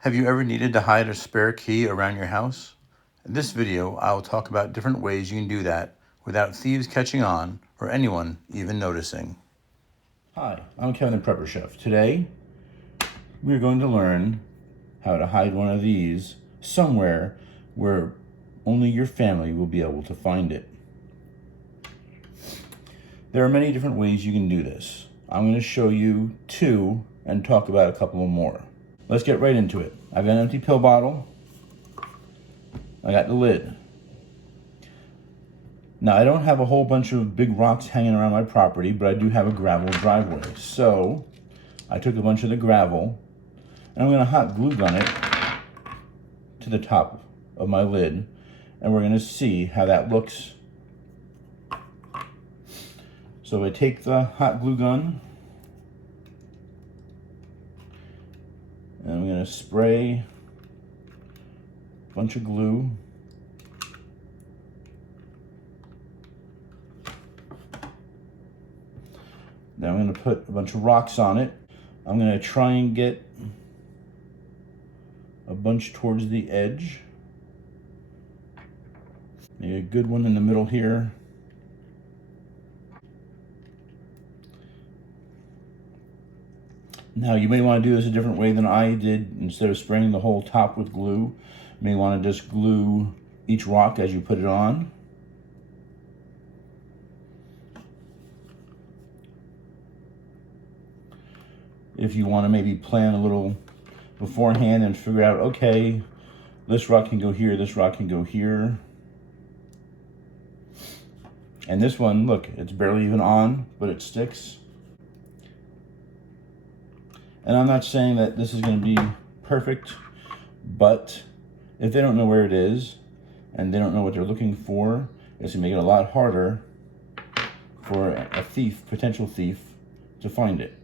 Have you ever needed to hide a spare key around your house? In this video, I will talk about different ways you can do that without thieves catching on or anyone even noticing. Hi, I'm Kevin the Prepper Chef. Today, we're going to learn how to hide one of these somewhere where only your family will be able to find it. There are many different ways you can do this. I'm going to show you two and talk about a couple more. Let's get right into it. I've got an empty pill bottle. I got the lid. Now, I don't have a whole bunch of big rocks hanging around my property, but I do have a gravel driveway. So I took a bunch of the gravel and I'm going to hot glue gun it to the top of my lid, and we're going to see how that looks. So I take the hot glue gun and I'm going to spray a bunch of glue. Then I'm going to put a bunch of rocks on it. I'm going to try and get a bunch towards the edge. Maybe a good one in the middle here. Now, you may want to do this a different way than I did. Instead of spraying the whole top with glue, you may want to just glue each rock as you put it on. If you want to maybe plan a little beforehand and figure out, okay, this rock can go here, this rock can go here. And this one, look, it's barely even on, but it sticks. And I'm not saying that this is going to be perfect, but if they don't know where it is and they don't know what they're looking for, it's going to make it a lot harder for a thief, potential thief, to find it.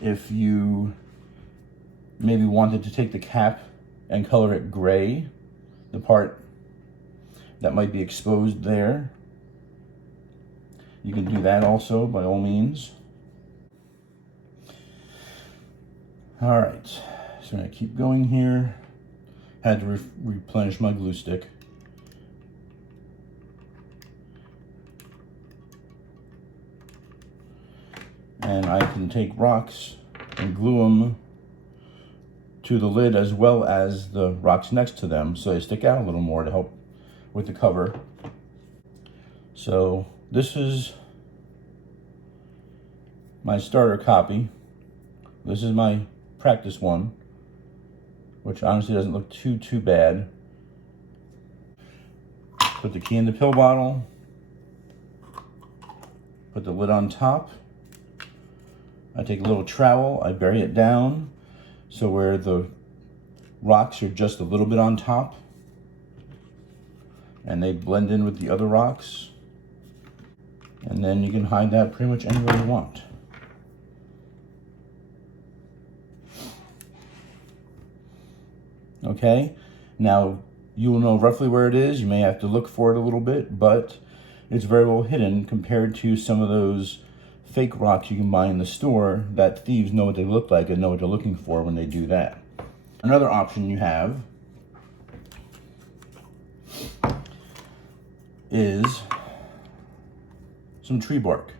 If you maybe wanted to take the cap and color it gray, the part that might be exposed there, you can do that also, by all means. All right, so I'm gonna keep going here. Had to replenish my glue stick. And I can take rocks and glue them to the lid as well as the rocks next to them, so they stick out a little more to help with the cover. So this is my starter copy. This is my practice one, which honestly doesn't look too bad. Put the key in the pill bottle, put the lid on top. I take a little trowel, I bury it down so where the rocks are just a little bit on top and they blend in with the other rocks, and then you can hide that pretty much anywhere you want. Okay, now you will know roughly where it is. You may have to look for it a little bit, but it's very well hidden compared to some of those fake rocks you can buy in the store that thieves know what they look like and know what they're looking for when they do that. Another option you have is some tree bark.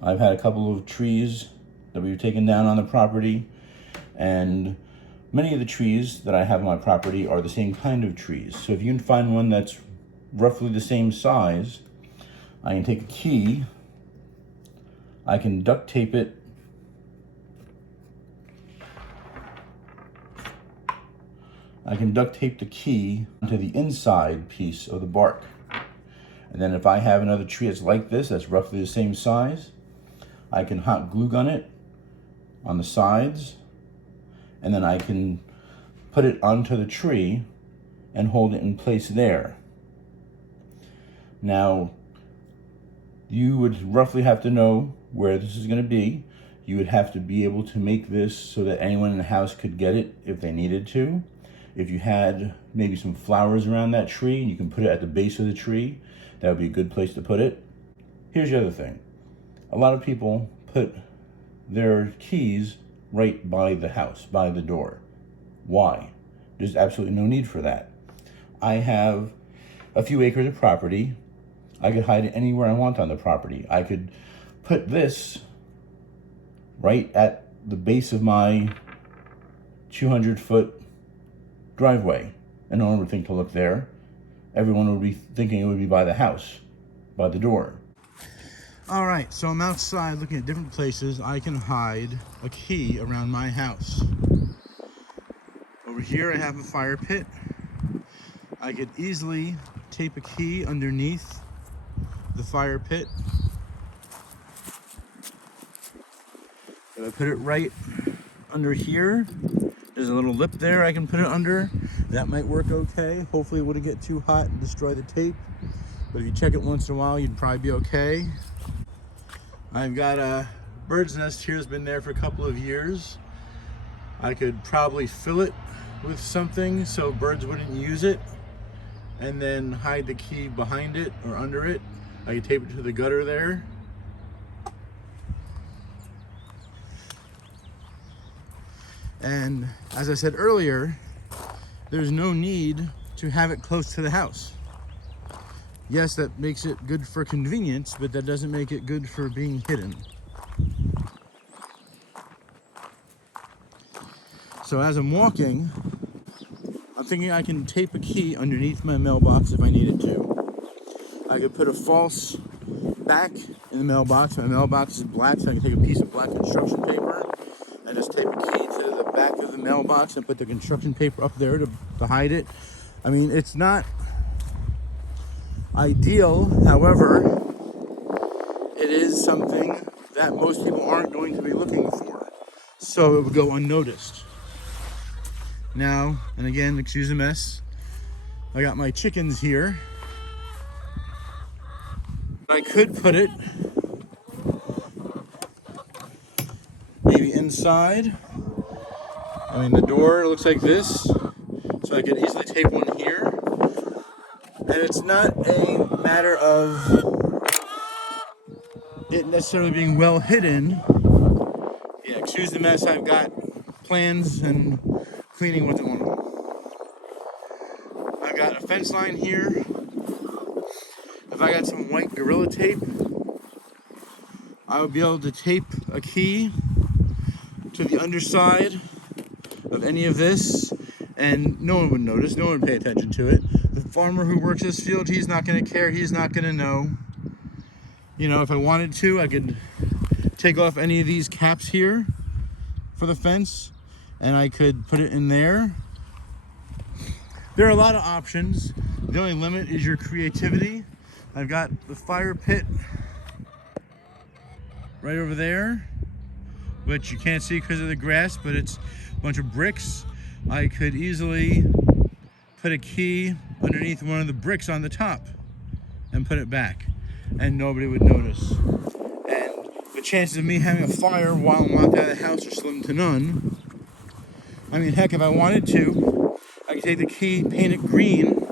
I've had a couple of trees that we've taken down on the property, and many of the trees that I have on my property are the same kind of trees. So if you can find one that's roughly the same size, I can take a key, I can duct tape it the key onto the inside piece of the bark. And then if I have another tree that's like this, that's roughly the same size, I can hot glue gun it on the sides, and then I can put it onto the tree and hold it in place there. Now, you would roughly have to know where this is going to be. You would have to be able to make this so that anyone in the house could get it if they needed to. If you had maybe some flowers around that tree, you can put it at the base of the tree. That would be a good place to put it. Here's the other thing. A lot of people put their keys right by the house, by the door. Why? There's absolutely no need for that. I have a few acres of property. I could hide it anywhere I want on the property. I could put this right at the base of my 200-foot driveway, and no one would think to look there. Everyone would be thinking it would be by the house, by the door. All right, so I'm outside looking at different places I can hide a key around my house. Over here I have a fire pit. I could easily tape a key underneath the fire pit. If I put it right under here, there's a little lip there I can put it under. That might work okay. Hopefully it wouldn't get too hot and destroy the tape. But if you check it once in a while, you'd probably be okay. I've got a bird's nest here that's been there for a couple of years. I could probably fill it with something so birds wouldn't use it, and then hide the key behind it or under it. I could tape it to the gutter there. And as I said earlier, there's no need to have it close to the house. Yes, that makes it good for convenience, but that doesn't make it good for being hidden. So as I'm walking, I'm thinking I can tape a key underneath my mailbox if I needed to. I could put a false back in the mailbox. My mailbox is black, so I can take a piece of black construction paper and just tape a key to the back of the mailbox and put the construction paper up there to hide it. I mean, it's not ideal, however, it is something that most people aren't going to be looking for, so it would go unnoticed. Now, and again, excuse the mess, I got my chickens here. I could put it maybe inside. I mean, the door looks like this, so I could easily tape one here. And it's not a matter of it necessarily being well hidden. Yeah, excuse the mess, I've got plans and cleaning with one of them. I've got a fence line here. If I got some white Gorilla Tape, I would be able to tape a key to the underside of any of this, and no one would notice, no one would pay attention to it. The farmer who works this field, he's not going to care, he's not going to know. You know, if I wanted to, I could take off any of these caps here for the fence, and I could put it in there. There are a lot of options. The only limit is your creativity. I've got the fire pit right over there, which you can't see because of the grass, but it's a bunch of bricks. I could easily put a key underneath one of the bricks on the top and put it back, and nobody would notice. And the chances of me having a fire while I'm locked out of the house are slim to none. I mean, heck, if I wanted to, I could take the key, paint it green,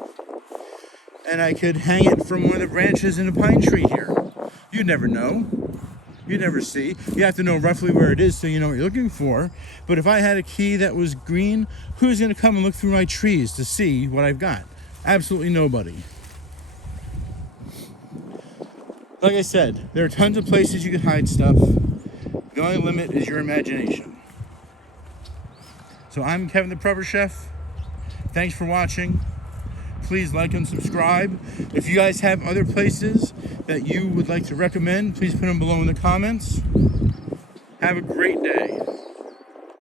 and I could hang it from one of the branches in a pine tree here. You'd never know. You'd never see. You have to know roughly where it is so you know what you're looking for. But if I had a key that was green, who's going to come and look through my trees to see what I've got? Absolutely nobody. Like I said, there are tons of places you can hide stuff. The only limit is your imagination. So I'm Kevin the Prepper Chef. Thanks for watching. Please like and subscribe. If you guys have other places that you would like to recommend, please put them below in the comments. Have a great day.